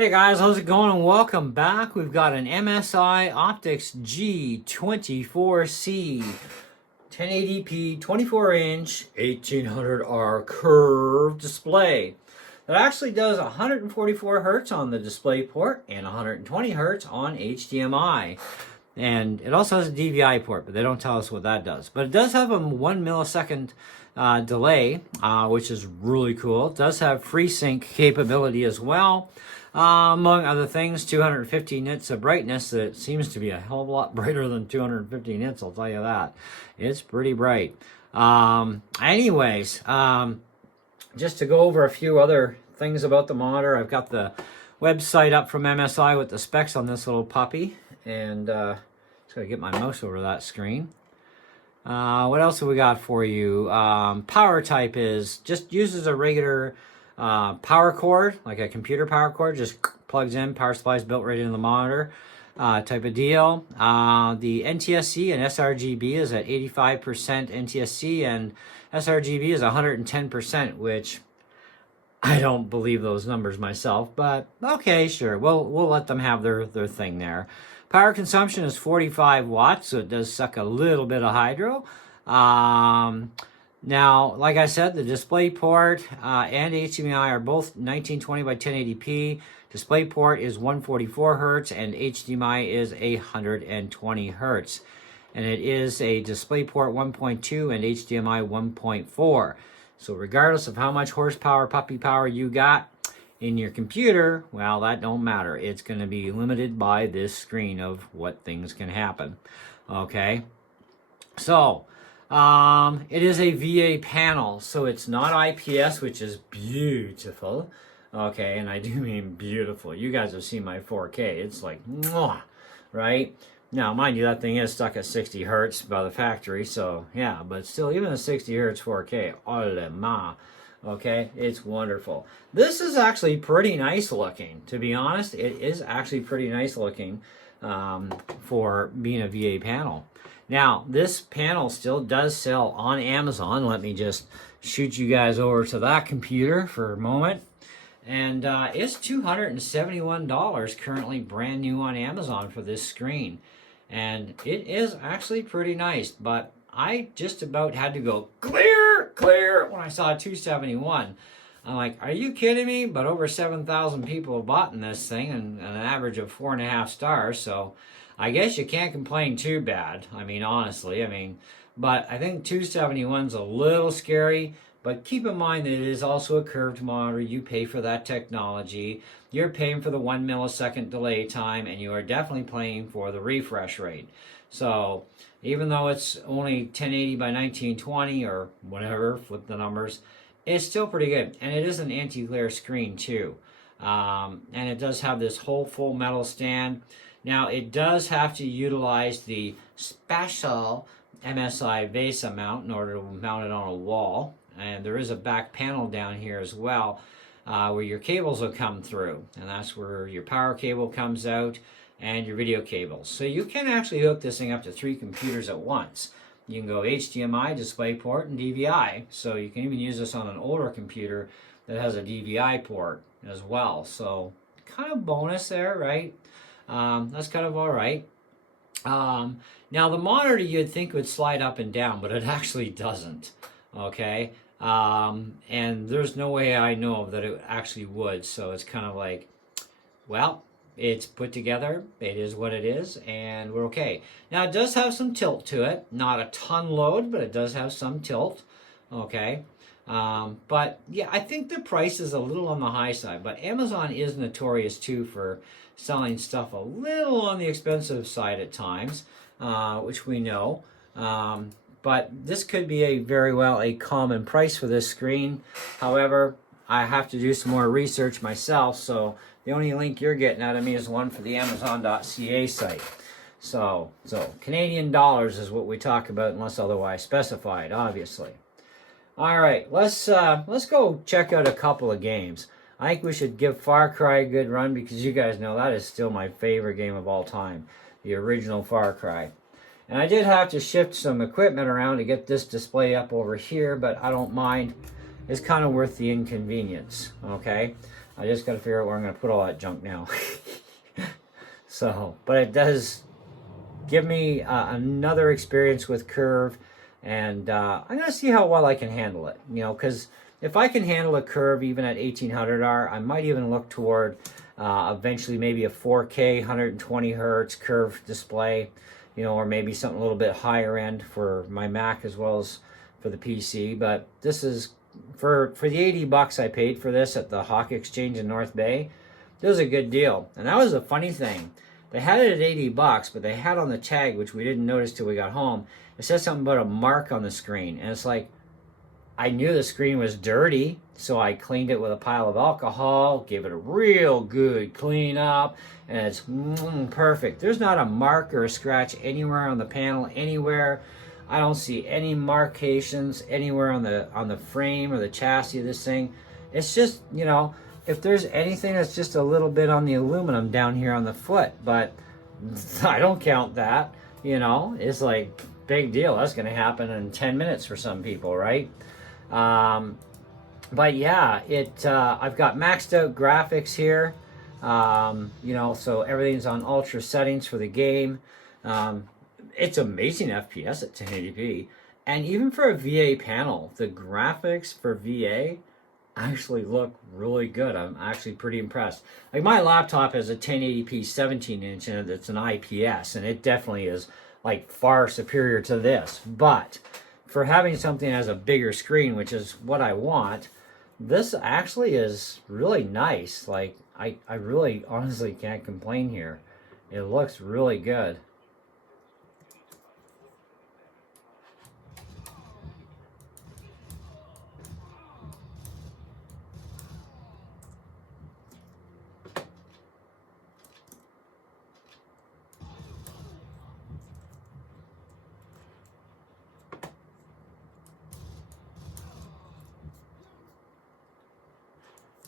Hey guys, how's it going and welcome back. We've got an MSI Optix G24C 1080p 24-inch 1800R curved display that actually does 144 Hz on the display port and 120 Hz on HDMI. And it also has a DVI port, but they don't tell us what that does. But it does have a 1 millisecond delay, which is really cool. It does have FreeSync capability as well. Among other things, 250 nits of brightness. That seems to be a hell of a lot brighter than 250 nits, I'll tell you that. It's pretty bright. Anyways, just to go over a few other things about the monitor, I've got the website up from MSI with the specs on this little puppy. And just got to get my mouse over that screen. What else have we got for you? Power type is just uses a regular power cord, like a computer power cord, just plugs in, power supply is built right into the monitor, type of deal. The NTSC and sRGB is at 85% NTSC and sRGB is 110%, which I don't believe those numbers myself, but okay, sure, we'll let them have their thing there. Power consumption is 45 watts, so it does suck a little bit of hydro. Now, like I said, the display port and HDMI are both 1920 by 1080p. Display port is 144 Hz and HDMI is 120 Hz. And it is a display port 1.2 and HDMI 1.4. So regardless of how much horsepower, puppy power you got in your computer, well, that don't matter. It's going to be limited by this screen of what things can happen. Okay, so it is a VA panel, so it's not IPS, which is beautiful. Okay, and I do mean beautiful. You guys have seen my 4K. It's like, mwah, right? Now, mind you, that thing is stuck at 60 Hertz by the factory, so yeah, but still, even a 60 Hertz 4K, oh la ma. Okay, it's wonderful. This is actually pretty nice looking, to be honest. It is actually pretty nice looking for being a VA panel. Now, this panel still does sell on Amazon. Let me just shoot you guys over to that computer for a moment. And it's $271 currently brand new on Amazon for this screen. And it is actually pretty nice, but I just about had to go clear when I saw 271. I'm like, are you kidding me? But over 7,000 people have bought in this thing and an average of 4.5 stars. So I guess you can't complain too bad. I mean, honestly, but I think 271's a little scary. But keep in mind that it is also a curved monitor. You pay for that technology. You're paying for the 1 millisecond delay time, and you are definitely paying for the refresh rate. So even though it's only 1080 by 1920 or whatever, flip the numbers, it's still pretty good. And it is an anti-glare screen too. And it does have this whole full metal stand. Now it does have to utilize the special MSI VESA mount in order to mount it on a wall. And there is a back panel down here as well where your cables will come through. And that's where your power cable comes out and your video cables. So you can actually hook this thing up to 3 computers at once. You can go HDMI, DisplayPort, and DVI. So you can even use this on an older computer that has a DVI port as well. So kind of bonus there, right? That's kind of all right. Now the monitor you'd think would slide up and down, but it actually doesn't. Okay, and there's no way I know of that it actually would. So it's kind of like, well, it's put together, it is what it is, and we're okay. Now it does have some tilt to it, not a ton load, but it does have some tilt. Okay, but yeah, I think the price is a little on the high side, but Amazon is notorious too for selling stuff a little on the expensive side at times, which we know. But this could be very well a common price for this screen. However, I have to do some more research myself, so the only link you're getting out of me is one for the Amazon.ca site. So Canadian dollars is what we talk about unless otherwise specified, obviously. All right, let's go check out a couple of games. I think we should give Far Cry a good run because you guys know that is still my favorite game of all time, the original Far Cry. And I did have to shift some equipment around to get this display up over here, but I don't mind. It's kind of worth the inconvenience, okay? I just got to figure out where I'm going to put all that junk now. So, but it does give me another experience with curve, and I'm going to see how well I can handle it. You know, because if I can handle a curve even at 1800R, I might even look toward eventually maybe a 4K 120 hertz curved display, you know, or maybe something a little bit higher end for my Mac as well as for the PC. But this is for the $80 I paid for this at the Hawk Exchange in North Bay. This was a good deal. And that was a funny thing. They had it at $80, but they had on the tag, which we didn't notice till we got home, it says something about a mark on the screen. And it's like, I knew the screen was dirty, so I cleaned it with a pile of alcohol, gave it a real good clean up, and it's perfect. There's not a mark or a scratch anywhere on the panel, anywhere. I don't see any markations anywhere on the frame or the chassis of this thing. It's just, you know, if there's anything, it's just a little bit on the aluminum down here on the foot, but I don't count that, you know. It's like, big deal. That's going to happen in 10 minutes for some people, right? But yeah, I've got maxed out graphics here, you know, so everything's on ultra settings for the game. It's amazing FPS at 1080p, and even for a VA panel, the graphics for VA actually look really good. I'm actually pretty impressed. Like, my laptop has a 1080p 17-inch in it that's an IPS, and it definitely is like far superior to this. But for having something that has a bigger screen, which is what I want, this actually is really nice. Like, I really honestly can't complain here. It looks really good.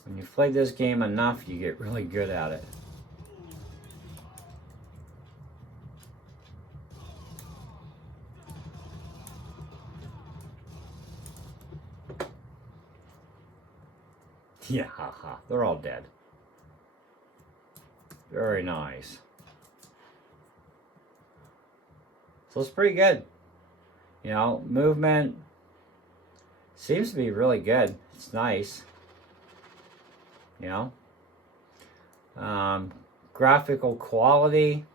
When you play this game enough, you get really good at it. Yeah, haha, they're all dead. Very nice. So it's pretty good. You know, movement seems to be really good. It's nice. You know, graphical quality.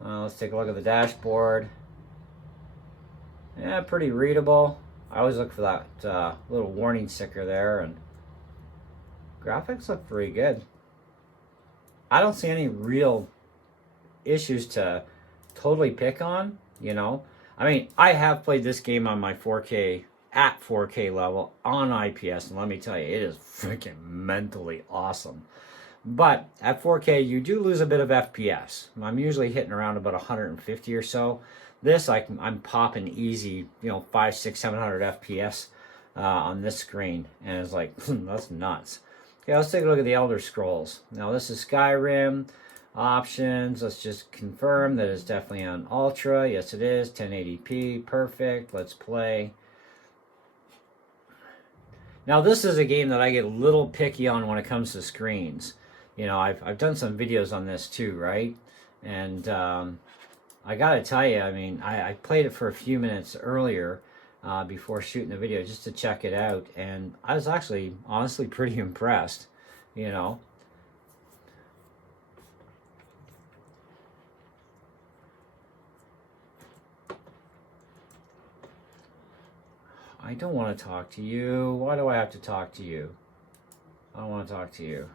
Let's take a look at the dashboard. Yeah, pretty readable. I always look for that little warning sticker there, and graphics look pretty good. I don't see any real issues to totally pick on, you know. I mean, I have played this game on my 4K, at 4K level on IPS, and let me tell you, it is freaking mentally awesome. But at 4K, you do lose a bit of FPS. I'm usually hitting around about 150 or so. This, I'm popping easy, you know, 500, 600, 700 FPS on this screen, and it's like, that's nuts. Okay, let's take a look at the Elder Scrolls. Now, this is Skyrim. Options, let's just confirm that it's definitely on Ultra. Yes, it is. 1080p, perfect. Let's play. Now, this is a game that I get a little picky on when it comes to screens. You know, I've done some videos on this too, right? And I gotta tell you, I mean, I played it for a few minutes earlier before shooting the video just to check it out, and I was actually honestly pretty impressed, you know. I don't want to talk to you. Why do I have to talk to you? I don't want to talk to you.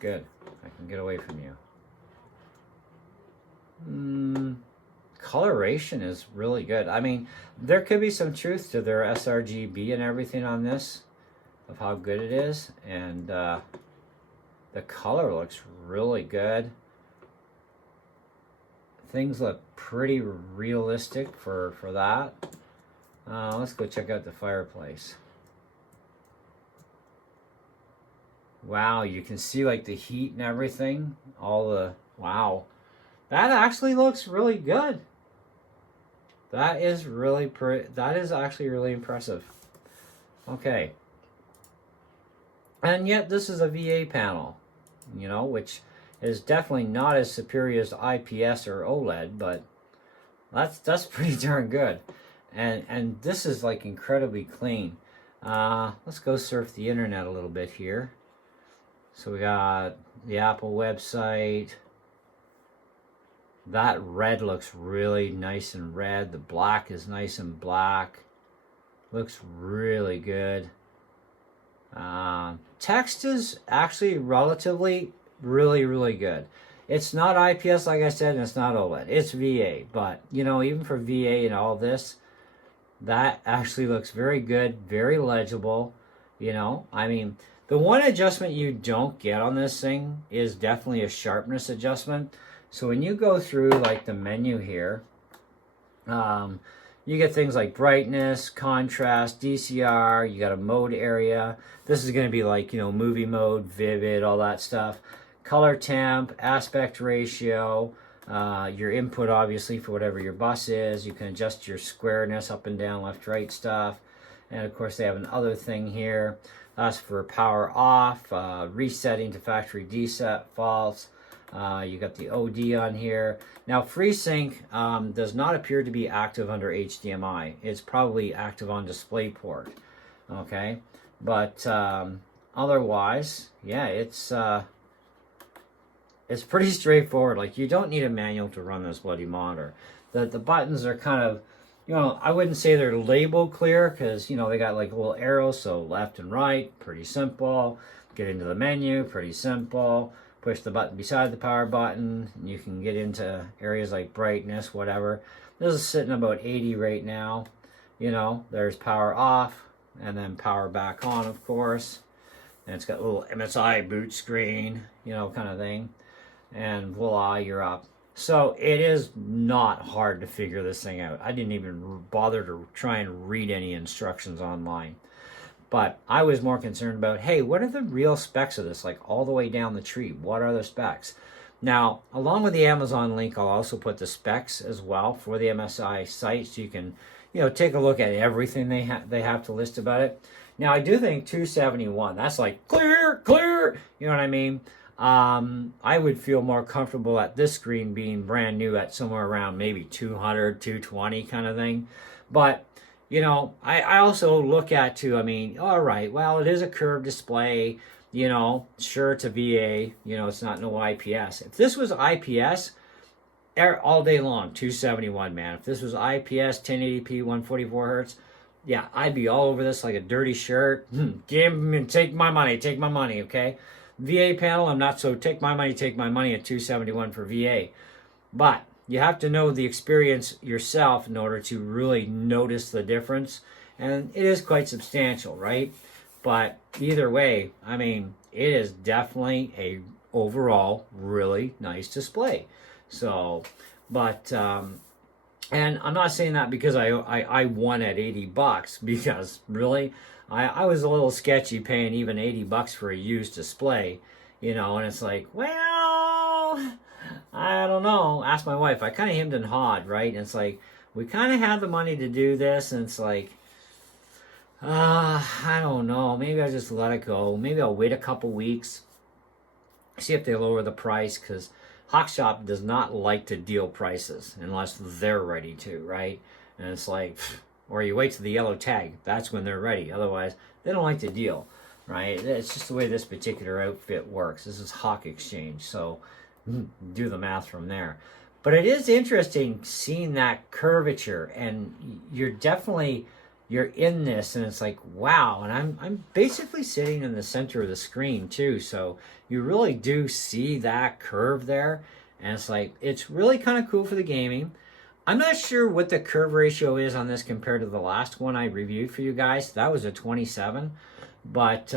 Good. I can get away from you. Coloration is really good. I mean, there could be some truth to their sRGB and everything on this, of how good it is. And the color looks really good. Things look pretty realistic for that. Let's go check out the fireplace. Wow, you can see like the heat and everything. Wow. That actually looks really good. That is actually really impressive. Okay. And yet this is a VA panel, you know, which is definitely not as superior as IPS or OLED, but that's pretty darn good. And this is like incredibly clean. Let's go surf the internet a little bit here. So we got the Apple website. That red looks really nice and red. The black is nice and black. Looks really good. Text is actually relatively really good. It's not IPS, like I said, and it's not OLED. It's VA, but you know, even for VA and all this, that actually looks very good, very legible. You know, I mean, the one adjustment you don't get on this thing is definitely a sharpness adjustment. So when you go through like the menu here, you get things like brightness, contrast, DCR, you got a mode area. This is going to be like, you know, movie mode, vivid, all that stuff. Color temp, aspect ratio, your input obviously for whatever your bus is. You can adjust your squareness up and down, left, right stuff. And of course they have another thing here. That's for power off, resetting to factory defaults. You got the OD on here. Now FreeSync does not appear to be active under HDMI. It's probably active on DisplayPort. Okay, but otherwise, yeah, it's pretty straightforward. Like, you don't need a manual to run this bloody monitor. The buttons are kind of, you know, I wouldn't say they're label clear because, you know, they got like little arrows, so left and right, pretty simple. Get into the menu, pretty simple. Push the button beside the power button, and you can get into areas like brightness, whatever. This is sitting about 80 right now. You know, there's power off, and then power back on, of course. And it's got a little MSI boot screen, you know, kind of thing. And voila, you're up. So it is not hard to figure this thing out. I didn't even bother to try and read any instructions online. But I was more concerned about, hey, what are the real specs of this? Like all the way down the tree, what are the specs? Now, along with the Amazon link, I'll also put the specs as well for the MSI site, so you can, you know, take a look at everything they have to list about it. Now, I do think 271, that's like clear, you know what I mean? I would feel more comfortable at this screen being brand new at somewhere around maybe 200, 220 kind of thing. But, you know, I also look at too, I mean, all right, well, it is a curved display, you know, sure, it's a VA, you know, it's not no IPS. If this was IPS, all day long, 271, man. If this was IPS, 1080p, 144 hertz, yeah, I'd be all over this like a dirty shirt. Take my money, okay? VA panel, I'm not so take my money at 271 for VA. But you have to know the experience yourself in order to really notice the difference. And it is quite substantial, right? But either way, I mean, it is definitely a overall really nice display. So, but, and I'm not saying that because I won at $80, because really, I was a little sketchy paying even $80 for a used display, you know, and it's like, well, I don't know. Ask my wife. I kind of hemmed and hawed, right? And it's like, we kind of have the money to do this, and it's like, I don't know. Maybe I'll just let it go. Maybe I'll wait a couple weeks, see if they lower the price, because Hawkshop does not like to deal prices unless they're ready to, right? And it's like, or you wait to the yellow tag. That's when they're ready. Otherwise, they don't like to deal, right? It's just the way this particular outfit works. This is Hawk Exchange, so do the math from there. But it is interesting seeing that curvature, and you're in this, and it's like, wow. And I'm basically sitting in the center of the screen too, so you really do see that curve there, and it's like, it's really kind of cool for the gaming. I'm not sure what the curve ratio is on this compared to the last one I reviewed for you guys. That was a 27, but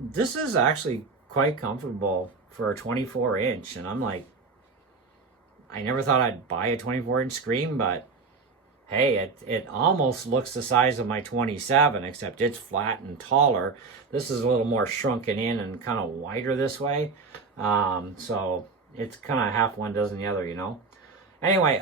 this is actually quite comfortable for a 24-inch, and I'm like, I never thought I'd buy a 24-inch screen, but hey, it almost looks the size of my 27, except it's flat and taller. This is a little more shrunken in and kind of wider this way. So it's kind of half one dozen the other, you know. Anyway,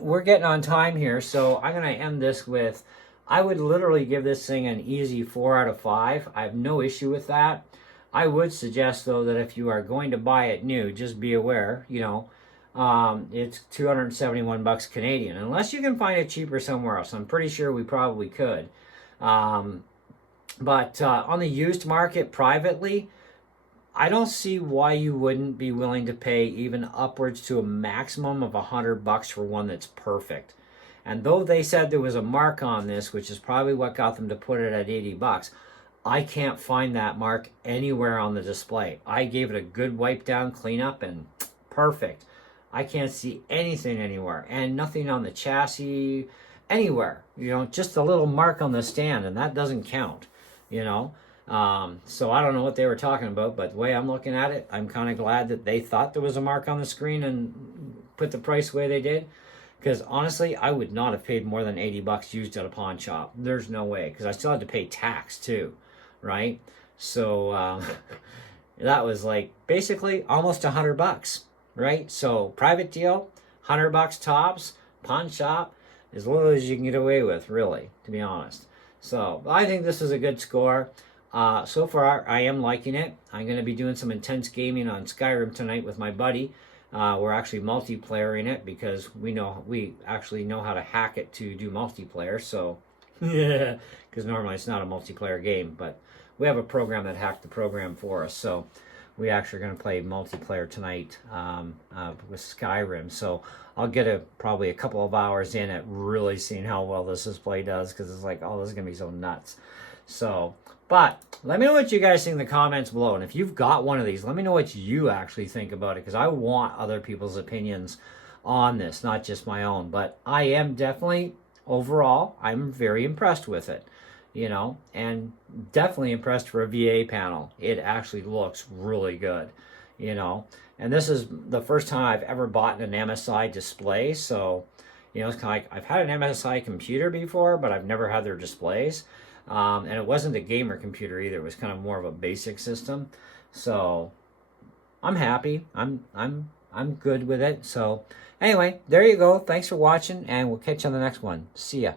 we're getting on time here, so I'm going to end this with, I would literally give this thing an easy 4 out of 5. I have no issue with that. I would suggest, though, that if you are going to buy it new, just be aware, it's 271 bucks Canadian, unless you can find it cheaper somewhere else. I'm pretty sure we probably could. But on the used market privately, I don't see why you wouldn't be willing to pay even upwards to a maximum of $100 for one that's perfect. And though they said there was a mark on this, which is probably what got them to put it at $80, I can't find that mark anywhere on the display. I gave it a good wipe down cleanup and perfect. I can't see anything anywhere, and nothing on the chassis anywhere. Just a little mark on the stand, and that doesn't count. So I don't know what they were talking about, but the way I'm looking at it, I'm kind of glad that they thought there was a mark on the screen and put the price the way they did. Because honestly, I would not have paid more than $80 used at a pawn shop. There's no way, because I still had to pay tax too, right? So that was like basically almost $100, right? So private deal, $100 tops, pawn shop, as little as you can get away with, really, to be honest. So I think this is a good score. So far, I am liking it. I'm going to be doing some intense gaming on Skyrim tonight with my buddy. We're actually multiplayering it because we actually know how to hack it to do multiplayer. So, yeah, because normally it's not a multiplayer game, but we have a program that hacked the program for us. So we actually are going to play multiplayer tonight with Skyrim. So I'll get probably a couple of hours in at really seeing how well this display does, because it's like, oh, this is going to be so nuts. So, but let me know what you guys think in the comments below. And if you've got one of these, let me know what you actually think about it, because I want other people's opinions on this, not just my own. But I am definitely, overall, I'm very impressed with it, and definitely impressed for a VA panel. It actually looks really good, And this is the first time I've ever bought an MSI display. So, it's kind of like I've had an MSI computer before, but I've never had their displays. And it wasn't a gamer computer either. It was kind of more of a basic system. So I'm happy. I'm good with it. So anyway, there you go. Thanks for watching, and we'll catch you on the next one. See ya.